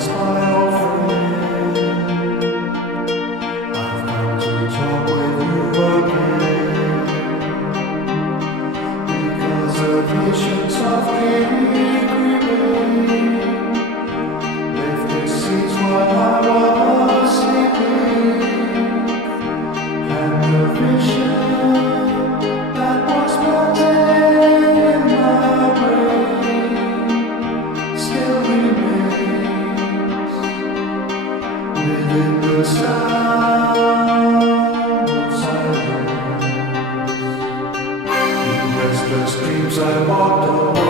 silence, my old friend. I've come to talk with you again, because the visions of creeping lifted seats while I was sleeping, and the vision that was planted in my brain still remains within the sound of silence. In restless dreams I walked away.